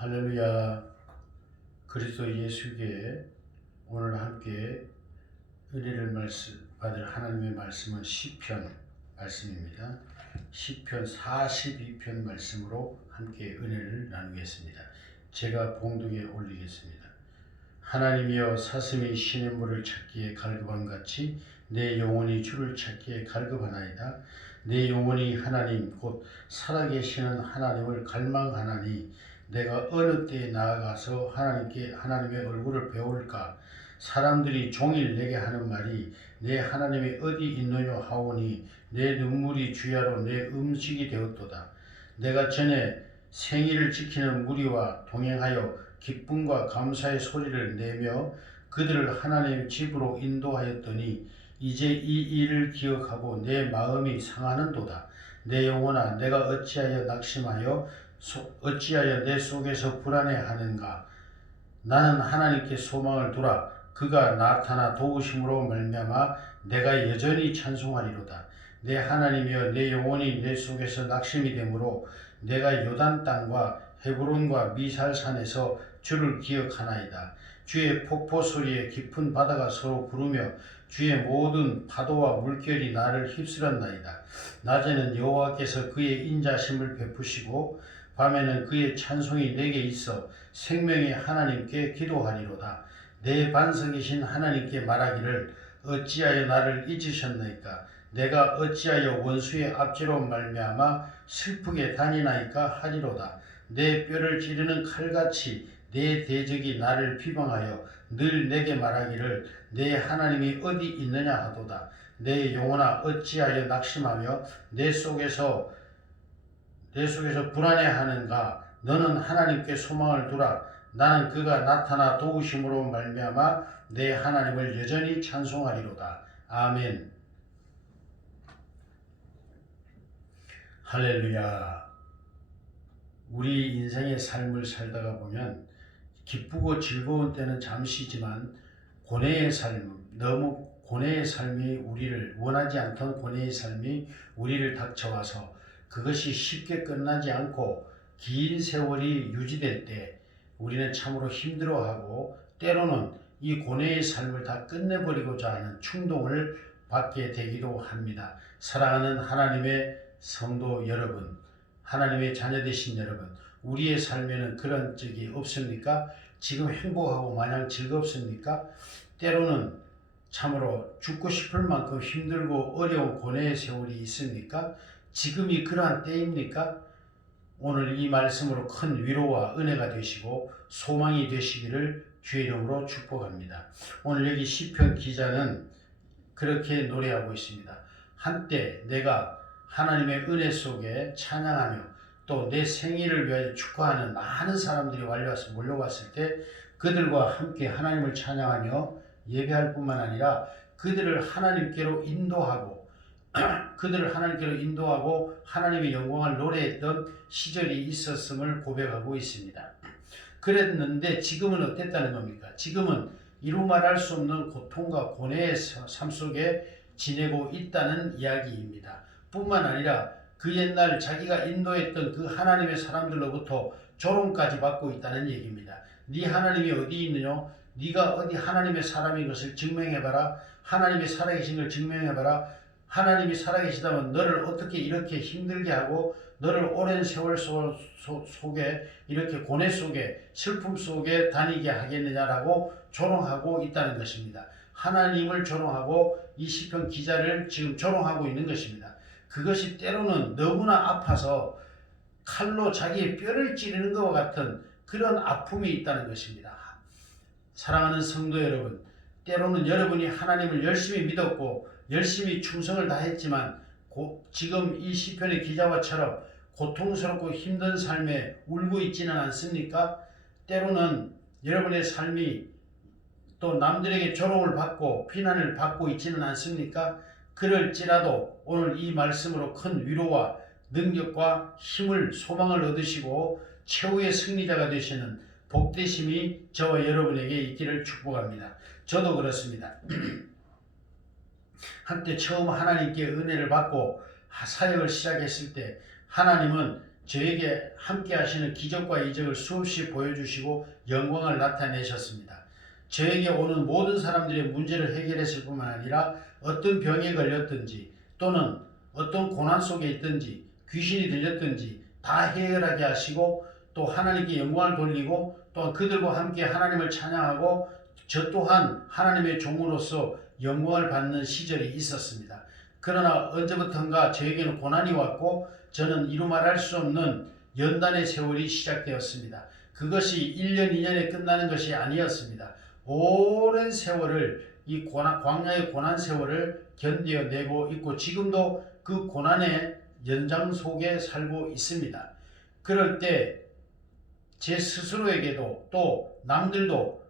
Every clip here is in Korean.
할렐루야. 그리스도 예수께 오늘 함께 은혜를 받을 하나님의 말씀은 시편 말씀입니다. 시편 42편 말씀으로 함께 은혜를 나누겠습니다. 제가 봉독에 올리겠습니다. 하나님이여, 사슴이 시냇물을 찾기에 갈급함같이 내 영혼이 주를 찾기에 갈급하나이다. 내 영혼이 하나님 곧 살아계시는 하나님을 갈망하나니 내가 어느 때에 나아가서 하나님의 얼굴을 배울까? 사람들이 종일 내게 하는 말이 내 하나님이 어디 있느냐 하오니 내 눈물이 주야로 내 음식이 되었도다. 내가 전에 생일을 지키는 무리와 동행하여 기쁨과 감사의 소리를 내며 그들을 하나님의 집으로 인도하였더니 이제 이 일을 기억하고 내 마음이 상하는도다. 내 영혼아, 내가 어찌하여 낙심하여 어찌하여 내 속에서 불안해하는가? 나는 하나님께 소망을 두라. 그가 나타나 도우심으로 말미암아 내가 여전히 찬송하리로다. 내 하나님이여, 내 영혼이 내 속에서 낙심이 되므로 내가 요단 땅과 헤브론과 미살산에서 주를 기억하나이다. 주의 폭포 소리에 깊은 바다가 서로 부르며 주의 모든 파도와 물결이 나를 휩쓸었나이다. 낮에는 여호와께서 그의 인자심을 베푸시고 밤에는 그의 찬송이 내게 있어 생명의 하나님께 기도하리로다. 내 반석이신 하나님께 말하기를 어찌하여 나를 잊으셨나이까? 내가 어찌하여 원수의 압제로 말미암아 슬프게 다니나이까 하리로다. 내 뼈를 찌르는 칼같이 내 대적이 나를 비방하여 늘 내게 말하기를 내 하나님이 어디 있느냐 하도다. 내 영혼아, 어찌하여 낙심하며 내 속에서 불안해하는가? 너는 하나님께 소망을 두라. 나는 그가 나타나 도우심으로 말미암아 내 하나님을 여전히 찬송하리로다. 아멘. 할렐루야. 우리 인생의 삶을 살다가 보면 기쁘고 즐거운 때는 잠시지만 너무 고뇌의 삶이 우리를 원하지 않던 고뇌의 삶이 우리를 닥쳐와서 그것이 쉽게 끝나지 않고 긴 세월이 유지될 때 우리는 참으로 힘들어하고 때로는 이 고뇌의 삶을 다 끝내버리고자 하는 충동을 받게 되기도 합니다. 사랑하는 하나님의 성도 여러분, 하나님의 자녀 되신 여러분, 우리의 삶에는 그런 적이 없습니까? 지금 행복하고 마냥 즐겁습니까? 때로는 참으로 죽고 싶을 만큼 힘들고 어려운 고뇌의 세월이 있습니까? 지금이 그러한 때입니까? 오늘 이 말씀으로 큰 위로와 은혜가 되시고 소망이 되시기를 주의 이름으로 축복합니다. 오늘 여기 시편 기자는 그렇게 노래하고 있습니다. 한때 내가 하나님의 은혜 속에 찬양하며 또 내 생일을 위하여 축하하는 많은 사람들이 몰려왔을 때 그들과 함께 하나님을 찬양하며 예배할 뿐만 아니라 그들을 하나님께로 인도하고 하나님의 영광을 노래했던 시절이 있었음을 고백하고 있습니다. 그랬는데 지금은 어땠다는 겁니까? 지금은 이루 말할 수 없는 고통과 고뇌의 삶 속에 지내고 있다는 이야기입니다. 뿐만 아니라 그 옛날 자기가 인도했던 그 하나님의 사람들로부터 조롱까지 받고 있다는 얘기입니다. 네 하나님이 어디 있느냐? 네가 어디 하나님의 사람인 것을 증명해봐라. 하나님이 살아계신 걸 증명해봐라. 하나님이 살아계시다면 너를 어떻게 이렇게 힘들게 하고 너를 오랜 세월 속에 이렇게 고뇌 속에 슬픔 속에 다니게 하겠느냐라고 조롱하고 있다는 것입니다. 하나님을 조롱하고 이 시편 기자를 지금 조롱하고 있는 것입니다. 그것이 때로는 너무나 아파서 칼로 자기의 뼈를 찌르는 것과 같은 그런 아픔이 있다는 것입니다. 사랑하는 성도 여러분, 때로는 여러분이 하나님을 열심히 믿었고 열심히 충성을 다했지만 지금 이 시편의 기자와처럼 고통스럽고 힘든 삶에 울고 있지는 않습니까? 때로는 여러분의 삶이 또 남들에게 조롱을 받고 비난을 받고 있지는 않습니까? 그럴지라도 오늘 이 말씀으로 큰 위로와 능력과 힘을 소망을 얻으시고 최후의 승리자가 되시는 복되심이 저와 여러분에게 있기를 축복합니다. 저도 그렇습니다. 한때 처음 하나님께 은혜를 받고 사역을 시작했을 때 하나님은 저에게 함께 하시는 기적과 이적을 수없이 보여주시고 영광을 나타내셨습니다. 저에게 오는 모든 사람들의 문제를 해결했을 뿐만 아니라 어떤 병에 걸렸든지 또는 어떤 고난 속에 있든지 귀신이 들렸든지 다 해결하게 하시고 또 하나님께 영광을 돌리고 또한 그들과 함께 하나님을 찬양하고 저 또한 하나님의 종으로서 영광을 받는 시절이 있었습니다. 그러나 언제부턴가 저에게는 고난이 왔고 저는 이루 말할 수 없는 연단의 세월이 시작되었습니다. 그것이 1년, 2년에 끝나는 것이 아니었습니다. 오랜 세월을 이 광야의 고난 세월을 견뎌내고 있고 지금도 그 고난의 연장 속에 살고 있습니다. 그럴 때 제 스스로에게도 또 남들도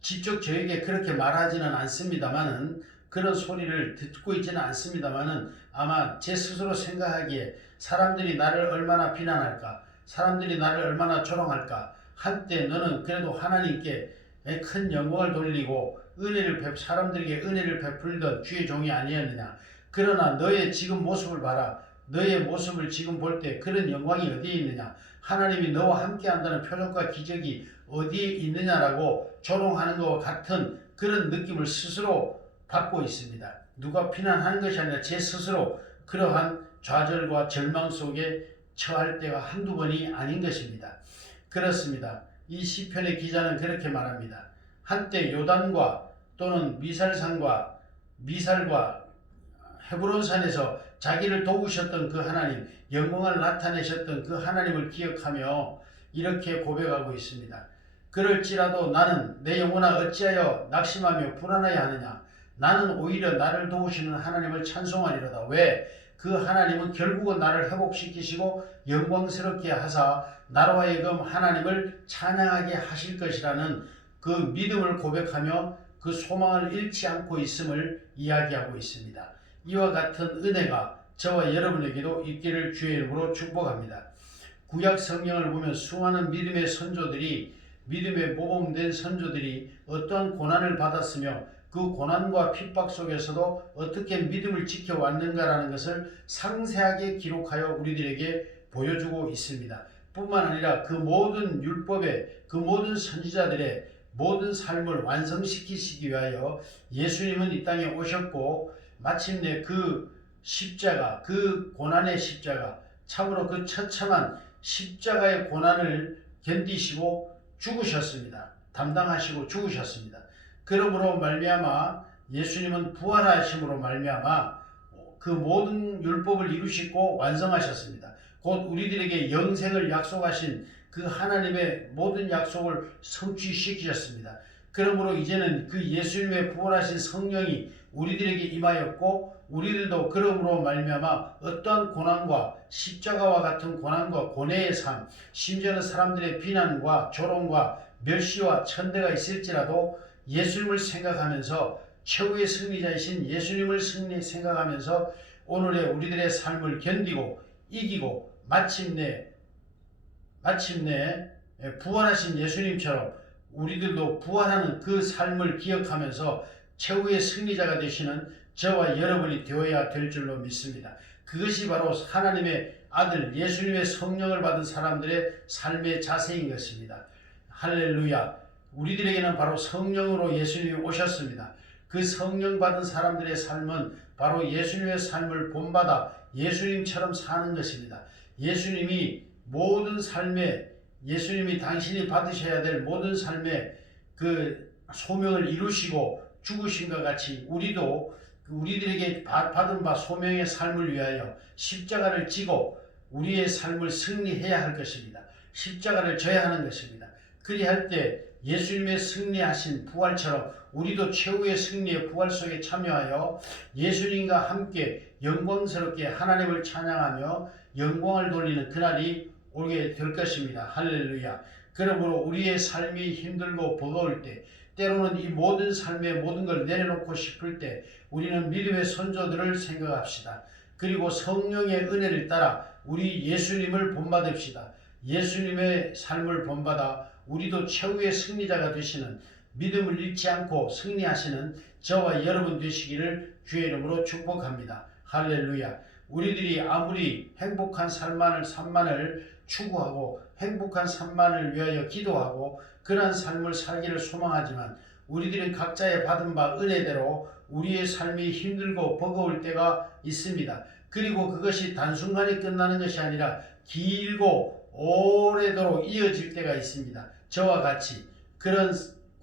직접 저에게 그렇게 말하지는 않습니다만은 그런 소리를 듣고 있지는 않습니다만은 아마 제 스스로 생각하기에 사람들이 나를 얼마나 비난할까, 사람들이 나를 얼마나 조롱할까, 한때 너는 그래도 하나님께 큰 영광을 돌리고 사람들에게 은혜를 베풀던 주의 종이 아니었느냐. 그러나 너의 지금 모습을 봐라. 너의 모습을 지금 볼 때 그런 영광이 어디에 있느냐. 하나님이 너와 함께 한다는 표적과 기적이 어디에 있느냐라고 조롱하는 것과 같은 그런 느낌을 스스로 받고 있습니다. 누가 비난하는 것이 아니라 제 스스로 그러한 좌절과 절망 속에 처할 때가 한두 번이 아닌 것입니다. 그렇습니다. 이 시편의 기자는 그렇게 말합니다. 한때 요단과 또는 미살과 헤브론산에서 자기를 도우셨던 그 하나님, 영광을 나타내셨던 그 하나님을 기억하며 이렇게 고백하고 있습니다. 그럴지라도 나는 내 영혼아 어찌하여 낙심하며 불안하여 하느냐. 나는 오히려 나를 도우시는 하나님을 찬송하리로다. 왜? 그 하나님은 결국은 나를 회복시키시고 영광스럽게 하사 나로 하여금 하나님을 찬양하게 하실 것이라는 그 믿음을 고백하며 그 소망을 잃지 않고 있음을 이야기하고 있습니다. 이와 같은 은혜가 저와 여러분에게도 있기를 주의 이름으로 축복합니다. 구약 성경을 보면 수많은 믿음의 선조들이 믿음의 모범된 선조들이 어떠한 고난을 받았으며 그 고난과 핍박 속에서도 어떻게 믿음을 지켜왔는가라는 것을 상세하게 기록하여 우리들에게 보여주고 있습니다. 뿐만 아니라 그 모든 율법의 그 모든 선지자들의 모든 삶을 완성시키시기 위하여 예수님은 이 땅에 오셨고 마침내 그 십자가, 그 고난의 십자가, 참으로 그 처참한 십자가의 고난을 견디시고 죽으셨습니다. 담당하시고 죽으셨습니다. 그러므로 말미암아 예수님은 부활하심으로 말미암아 그 모든 율법을 이루시고 완성하셨습니다. 곧 우리들에게 영생을 약속하신 그 하나님의 모든 약속을 성취시키셨습니다. 그러므로 이제는 그 예수님의 부활하신 성령이 우리들에게 임하였고 우리들도 그러므로 말미암아 어떠한 고난과 십자가와 같은 고난과 고뇌의 삶, 심지어는 사람들의 비난과 조롱과 멸시와 천대가 있을지라도 예수님을 생각하면서 최후의 승리자이신 예수님을 생각하면서 오늘의 우리들의 삶을 견디고 이기고 마침내 부활하신 예수님처럼 우리들도 부활하는 그 삶을 기억하면서 최후의 승리자가 되시는 저와 여러분이 되어야 될 줄로 믿습니다. 그것이 바로 하나님의 아들 예수님의 성령을 받은 사람들의 삶의 자세인 것입니다. 할렐루야. 우리들에게는 바로 성령으로 예수님이 오셨습니다. 그 성령 받은 사람들의 삶은 바로 예수님의 삶을 본받아 예수님처럼 사는 것입니다. 예수님이 모든 삶에 예수님이 당신이 받으셔야 될 모든 삶의 그 소명을 이루시고 죽으신것 같이 우리도 우리들에게 받은 바 소명의 삶을 위하여 십자가를 지고 우리의 삶을 승리해야 할 것입니다. 십자가를 져야 하는 것입니다. 그리할 때 예수님의 승리하신 부활처럼 우리도 최후의 승리의 부활 속에 참여하여 예수님과 함께 영광스럽게 하나님을 찬양하며 영광을 돌리는 그날이 오게 될 것입니다. 할렐루야. 그러므로 우리의 삶이 힘들고 버거울 때 때로는 이 모든 삶의 모든 걸 내려놓고 싶을 때 우리는 믿음의 선조들을 생각합시다. 그리고 성령의 은혜를 따라 우리 예수님을 본받읍시다. 예수님의 삶을 본받아 우리도 최후의 승리자가 되시는 믿음을 잃지 않고 승리하시는 저와 여러분 되시기를 주의 이름으로 축복합니다. 할렐루야. 우리들이 아무리 행복한 삶만을 추구하고 행복한 삶만을 위하여 기도하고 그러한 삶을 살기를 소망하지만 우리들은 각자의 받은 바 은혜대로 우리의 삶이 힘들고 버거울 때가 있습니다. 그리고 그것이 단순간에 끝나는 것이 아니라 길고 오래도록 이어질 때가 있습니다. 저와 같이 그런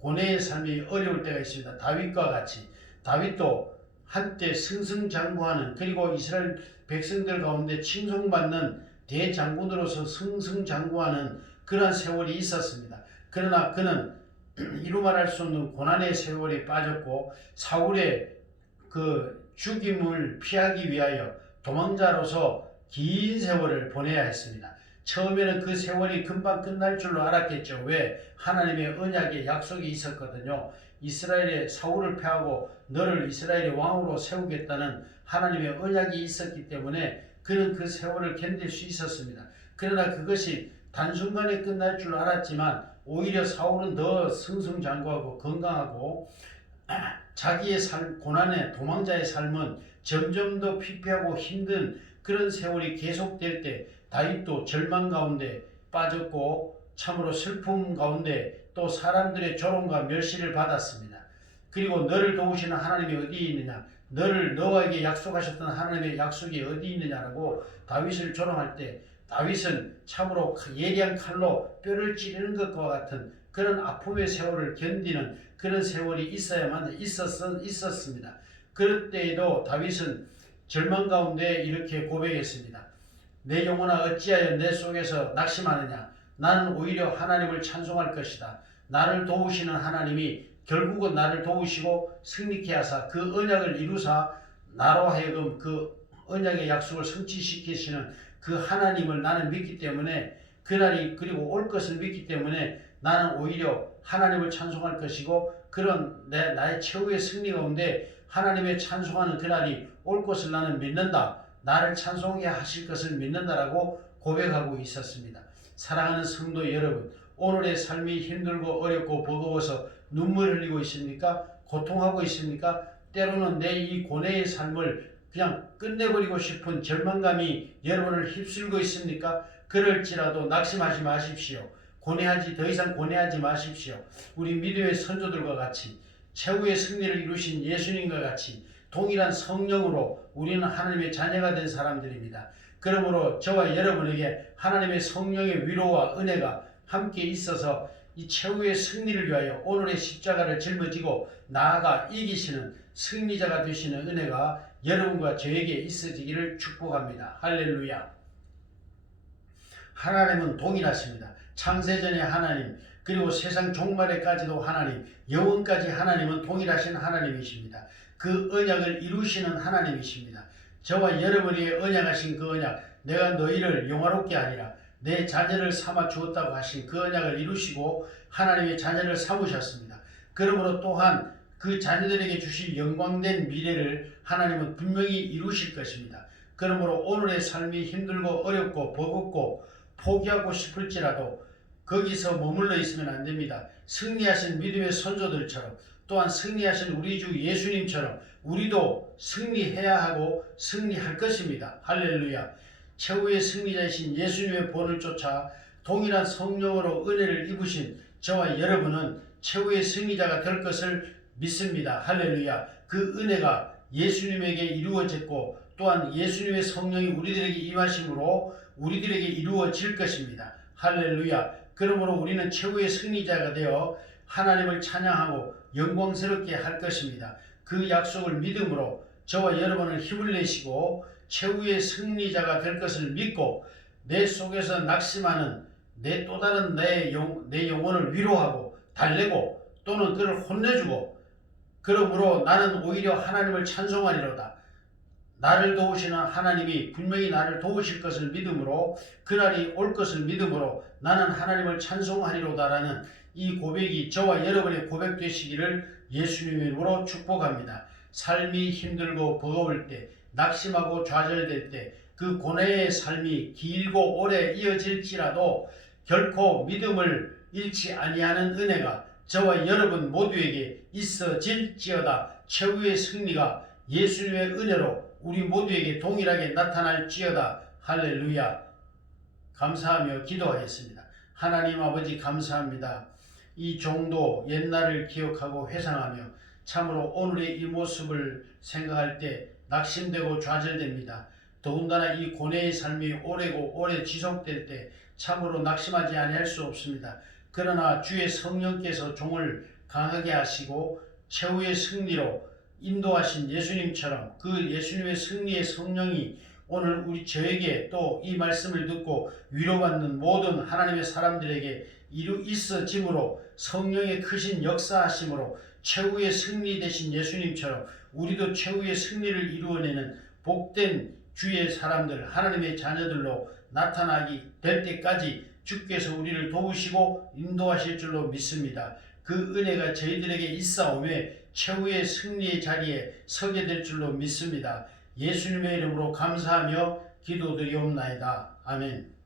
고뇌의 삶이 어려울 때가 있습니다. 다윗과 같이 다윗도 한때 승승장구하는 그리고 이스라엘 백성들 가운데 칭송받는 대장군으로서 승승장구하는 그러한 세월이 있었습니다. 그러나 그는 이루 말할 수 없는 고난의 세월이 빠졌고 사울의 그 죽임을 피하기 위하여 도망자로서 긴 세월을 보내야 했습니다. 처음에는 그 세월이 금방 끝날 줄로 알았겠죠. 왜? 하나님의 언약의 약속이 있었거든요. 이스라엘의 사울을 패하고 너를 이스라엘의 왕으로 세우겠다는 하나님의 언약이 있었기 때문에 그는 그 세월을 견딜 수 있었습니다. 그러나 그것이 단순간에 끝날 줄 알았지만 오히려 사울은 더 승승장구하고 건강하고 자기의 삶, 고난의 도망자의 삶은 점점 더 피폐하고 힘든 그런 세월이 계속될 때 다윗도 절망 가운데 빠졌고 참으로 슬픔 가운데 또 사람들의 조롱과 멸시를 받았습니다. 그리고 너를 도우시는 하나님이 어디에 있느냐, 너에게 약속하셨던 하나님의 약속이 어디 있느냐라고 다윗을 조롱할 때 다윗은 참으로 예리한 칼로 뼈를 찌르는 것과 같은 그런 아픔의 세월을 견디는 그런 세월이 있었습니다. 그럴 때에도 다윗은 절망 가운데 이렇게 고백했습니다. 내 영혼아 어찌하여 내 속에서 낙심하느냐. 나는 오히려 하나님을 찬송할 것이다. 나를 도우시는 하나님이 결국은 나를 도우시고 승리케 하사 그 언약을 이루사 나로 하여금 그 언약의 약속을 성취시키시는 그 하나님을 나는 믿기 때문에 그날이 그리고 올 것을 믿기 때문에 나는 오히려 하나님을 찬송할 것이고 그런 나의 최후의 승리 가운데 하나님의 찬송하는 그날이 올 것을 나는 믿는다. 나를 찬송하게 하실 것을 믿는다라고 고백하고 있었습니다. 사랑하는 성도 여러분, 오늘의 삶이 힘들고 어렵고 버거워서 눈물 흘리고 있습니까? 고통하고 있습니까? 때로는 내 이 고뇌의 삶을 그냥 끝내버리고 싶은 절망감이 여러분을 휩쓸고 있습니까? 그럴지라도 낙심하지 마십시오. 더 이상 고뇌하지 마십시오. 우리 믿음의 선조들과 같이 최후의 승리를 이루신 예수님과 같이 동일한 성령으로 우리는 하나님의 자녀가 된 사람들입니다. 그러므로 저와 여러분에게 하나님의 성령의 위로와 은혜가 함께 있어서 이 최후의 승리를 위하여 오늘의 십자가를 짊어지고 나아가 이기시는 승리자가 되시는 은혜가 여러분과 저에게 있어지기를 축복합니다. 할렐루야. 하나님은 동일하십니다. 창세전의 하나님 그리고 세상 종말에까지도 하나님, 영원까지 하나님은 동일하신 하나님이십니다. 그 언약을 이루시는 하나님이십니다. 저와 여러분이 언약하신 그 언약, 내가 너희를 영화롭게 하리라 내 자녀를 삼아 주었다고 하신 그 언약을 이루시고 하나님의 자녀를 삼으셨습니다. 그러므로 또한 그 자녀들에게 주실 영광된 미래를 하나님은 분명히 이루실 것입니다. 그러므로 오늘의 삶이 힘들고 어렵고 버겁고 포기하고 싶을지라도 거기서 머물러 있으면 안 됩니다. 승리하신 믿음의 선조들처럼 또한 승리하신 우리 주 예수님처럼 우리도 승리해야 하고 승리할 것입니다. 할렐루야. 최후의 승리자이신 예수님의 본을 쫓아 동일한 성령으로 은혜를 입으신 저와 여러분은 최후의 승리자가 될 것을 믿습니다. 할렐루야. 그 은혜가 예수님에게 이루어졌고 또한 예수님의 성령이 우리들에게 임하심으로 우리들에게 이루어질 것입니다. 할렐루야. 그러므로 우리는 최후의 승리자가 되어 하나님을 찬양하고 영광스럽게 할 것입니다. 그 약속을 믿음으로 저와 여러분을 힘을 내시고 최후의 승리자가 될 것을 믿고 내 속에서 낙심하는 내 또 다른 내 영혼을 위로하고 달래고 또는 그를 혼내주고 그러므로 나는 오히려 하나님을 찬송하리로다. 나를 도우시는 하나님이 분명히 나를 도우실 것을 믿음으로 그날이 올 것을 믿음으로 나는 하나님을 찬송하리로다라는 이 고백이 저와 여러분의 고백 되시기를 예수님의 이름으로 축복합니다. 삶이 힘들고 버거울 때 낙심하고 좌절될 때 그 고뇌의 삶이 길고 오래 이어질지라도 결코 믿음을 잃지 아니하는 은혜가 저와 여러분 모두에게 있어질지어다. 최후의 승리가 예수님의 은혜로 우리 모두에게 동일하게 나타날지어다. 할렐루야. 감사하며 기도하겠습니다. 하나님 아버지 감사합니다. 이 종도 옛날을 기억하고 회상하며 참으로 오늘의 이 모습을 생각할 때 낙심되고 좌절됩니다. 더군다나 이 고뇌의 삶이 오래 지속될 때 참으로 낙심하지 아니할 수 없습니다. 그러나 주의 성령께서 종을 강하게 하시고 최후의 승리로 인도하신 예수님처럼 그 예수님의 승리의 성령이 오늘 우리 저에게 또 이 말씀을 듣고 위로받는 모든 하나님의 사람들에게 있어짐으로 성령의 크신 역사하심으로 최후의 승리 되신 예수님처럼 우리도 최후의 승리를 이루어내는 복된 주의 사람들 하나님의 자녀들로 나타나기 될 때까지 주께서 우리를 도우시고 인도하실 줄로 믿습니다. 그 은혜가 저희들에게 있사오매 최후의 승리의 자리에 서게 될 줄로 믿습니다. 예수님의 이름으로 감사하며 기도드리옵나이다. 아멘.